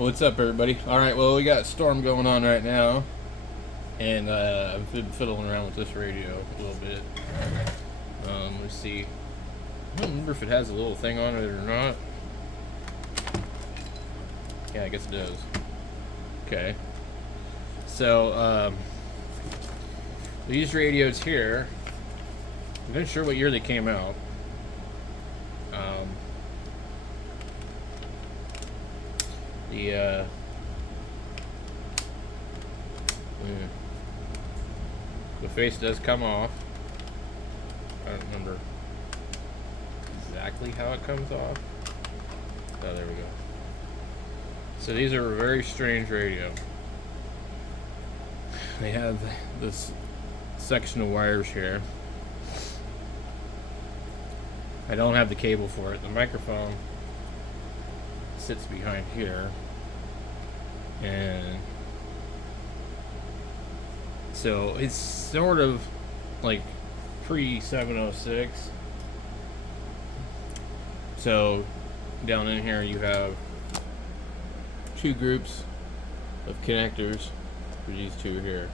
What's up, everybody? Alright, well, we got a storm going on right now, and I've been fiddling around with this radio a little bit. Let's see. I don't remember if it has a little thing on it or not. Yeah, I guess it does. Okay. So, these radios here, I'm not sure what year they came out. The face does come off. I don't remember exactly how it comes off. Oh, there we go. So these are a very strange radio. They have this section of wires here. I don't have the cable for it. The microphone sits behind here, and so it's sort of like pre-706. So down in here you have two groups of connectors for these two here,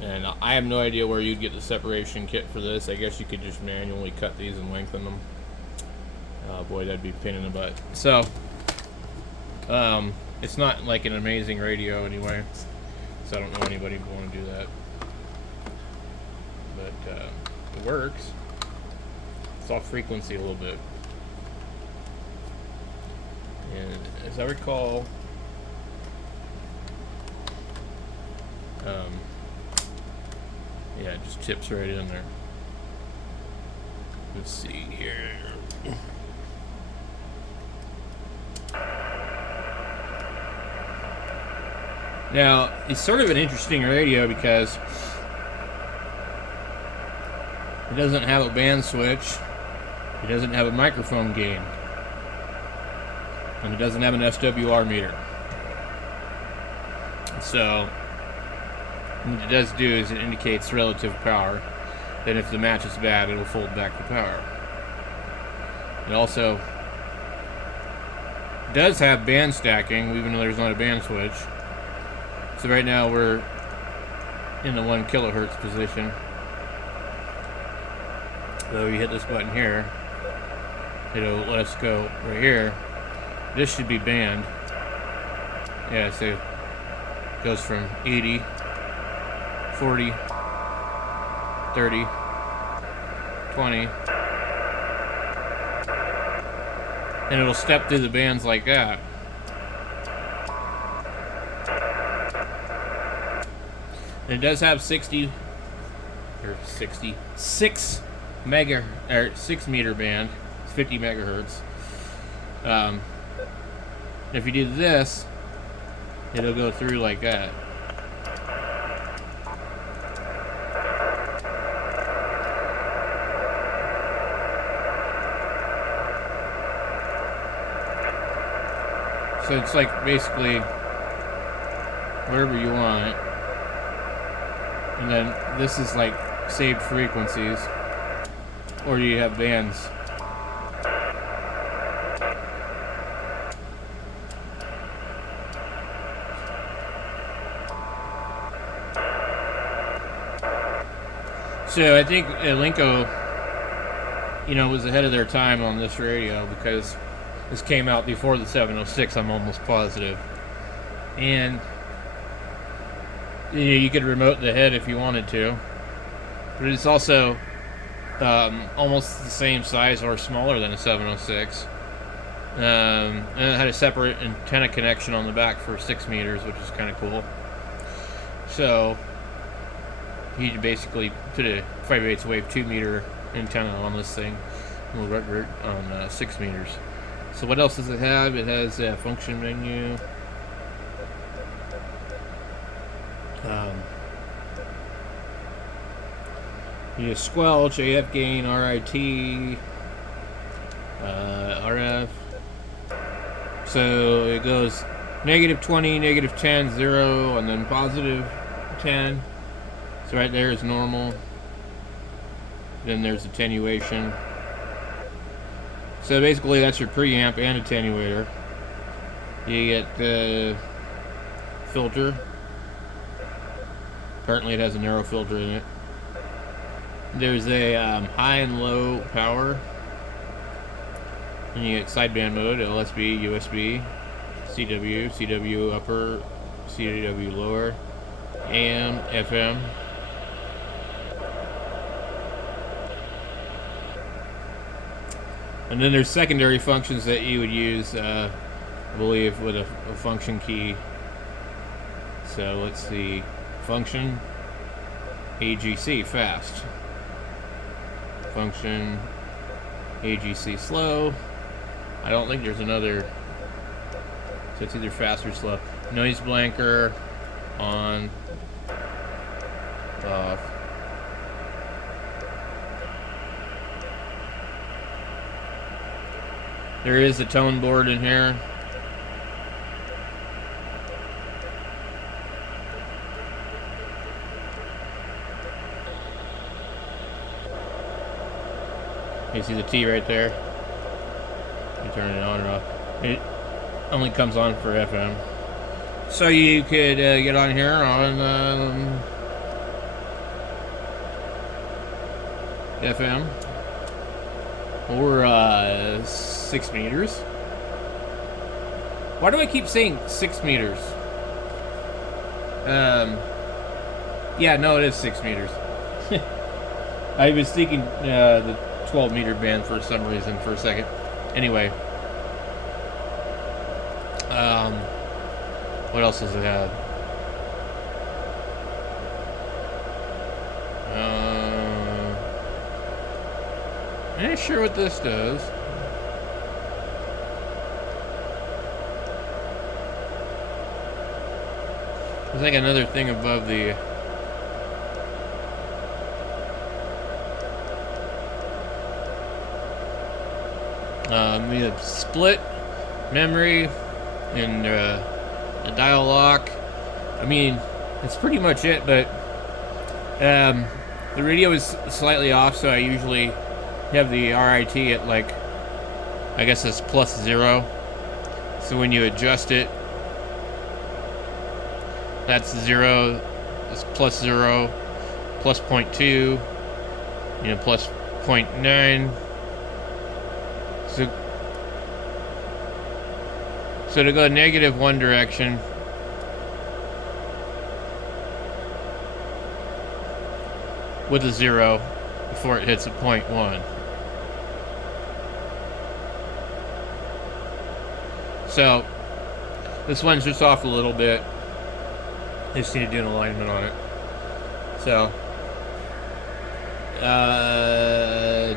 and I have no idea where you'd get the separation kit for this. I guess you could just manually cut these and lengthen them. Boy, that'd be a pain in the butt. So it's not like an amazing radio anyway, so I don't know anybody would want to do that, but it works. It's off frequency a little bit, and as I recall, yeah, it just chips right in there. Let's see here. Now, it's sort of an interesting radio because it doesn't have a band switch, it doesn't have a microphone gain, and it doesn't have an SWR meter. So, what it does do is it indicates relative power. Then if the match is bad, it'll fold back the power. It also does have band stacking, even though there's not a band switch. So right now we're in the 1 kilohertz position. So you hit this button here, it'll let us go right here. This should be band. Yeah, so it goes from 80, 40, 30, 20, and it'll step through the bands like that. And it does have 6 meter band. It's 50 megahertz. If you do this, it'll go through like that. So it's like basically wherever you want it. And then this is like saved frequencies, or you have bands. So I think ALINCO, was ahead of their time on this radio, because this came out before the 706, I'm almost positive. And you could remote the head if you wanted to, but it's also almost the same size or smaller than a 706. And it had a separate antenna connection on the back for 6 meters, which is kind of cool. So he basically put a 5/8 wave 2 meter antenna on this thing, on 6 meters. So what else does it have? It has a function menu. You have squelch, AF gain, RIT, RF. So it goes -20, -10, 0, and then +10. So right there is normal. Then there's attenuation. So basically that's your preamp and attenuator. You get the filter. Apparently it has a narrow filter in it. There's a high and low power. And you get sideband mode, LSB, USB, CW, CW upper, CW lower, AM, FM. And then there's secondary functions that you would use, I believe, with a function key. So let's see, function, AGC, fast. Function, AGC, slow. I don't think there's another, so it's either fast or slow. Noise blanker, on, off. There is a tone board in here. You see the T right there? You turn it on or off. It only comes on for FM. So you could get on here on FM or 6 meters. Why do I keep saying 6 meters? Yeah, no, it is 6 meters. I was thinking the 12 meter band for some reason for a second. Anyway, what else does it have? I'm not sure what this does. There's like another thing above the we have split, memory, and the dial lock. I mean, that's pretty much it, but the radio is slightly off, so I usually have the RIT at, like, I guess it's +0. So when you adjust it, that's 0, it's +0, +0.2, you know, +0.9. So to go negative one direction, with a 0 before it hits a 0.1. So this one's just off a little bit. I just need to do an alignment on it. So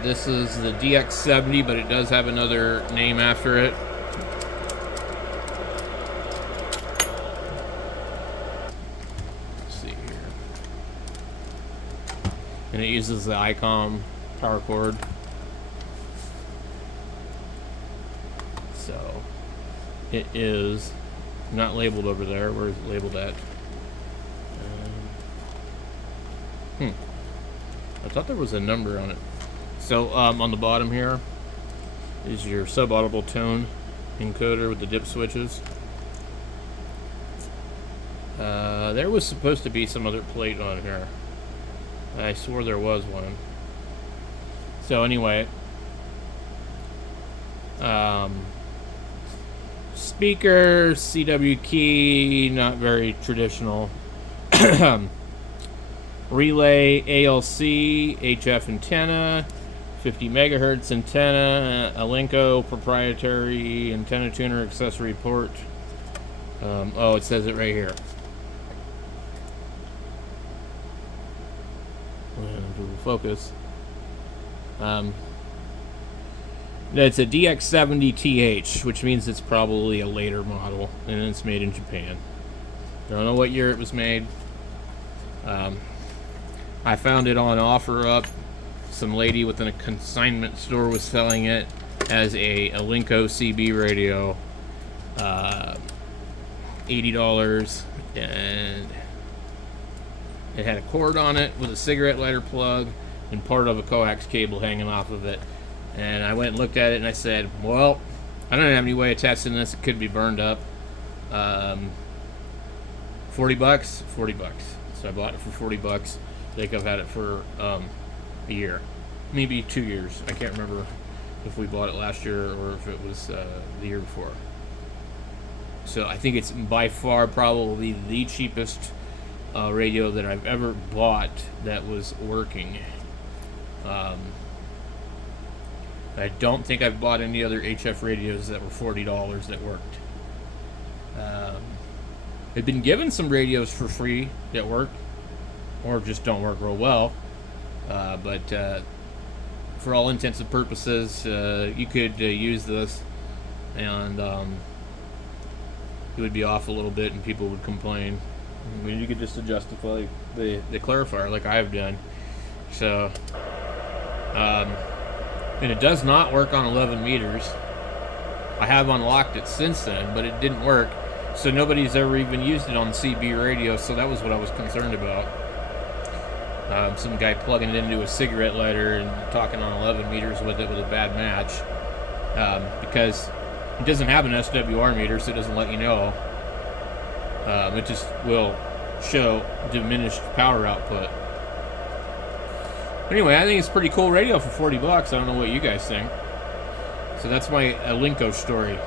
this is the DX70, but it does have another name after it. Let's see here. And it uses the ICOM power cord. So it is not labeled over there. Where is it labeled at? I thought there was a number on it. So on the bottom here is your subaudible tone encoder with the dip switches. There was supposed to be some other plate on here. I swore there was one. So anyway, speaker, CW key, not very traditional. Relay, ALC, HF antenna, 50 megahertz antenna, ALINCO proprietary antenna tuner accessory port. Oh, it says it right here. Focus. It's a DX70 TH, which means it's probably a later model, and it's made in Japan. Don't know what year it was made. I found it on OfferUp. Some lady within a consignment store was selling it as a ALINCO CB radio. $80, and it had a cord on it with a cigarette lighter plug and part of a coax cable hanging off of it. And I went and looked at it and I said, well, I don't have any way of testing this. It could be burned up. $40, $40. So I bought it for $40. I think I've had it for a year, maybe 2 years. I can't remember if we bought it last year or if it was the year before. So I think it's by far probably the cheapest radio that I've ever bought that was working. I don't think I've bought any other HF radios that were $40 that worked. I've been given some radios for free that work, or just don't work real well. But for all intents and purposes, you could use this, and it would be off a little bit, and people would complain. I mean, you could just adjust the clarifier like I've done. So, and it does not work on 11 meters. I have unlocked it since then, but it didn't work. So nobody's ever even used it on CB radio, so that was what I was concerned about. Some guy plugging it into a cigarette lighter and talking on 11 meters with it was a bad match. Because it doesn't have an SWR meter, so it doesn't let you know. It just will show diminished power output. Anyway, I think it's a pretty cool radio for $40. I don't know what you guys think. So that's my ALINCO story.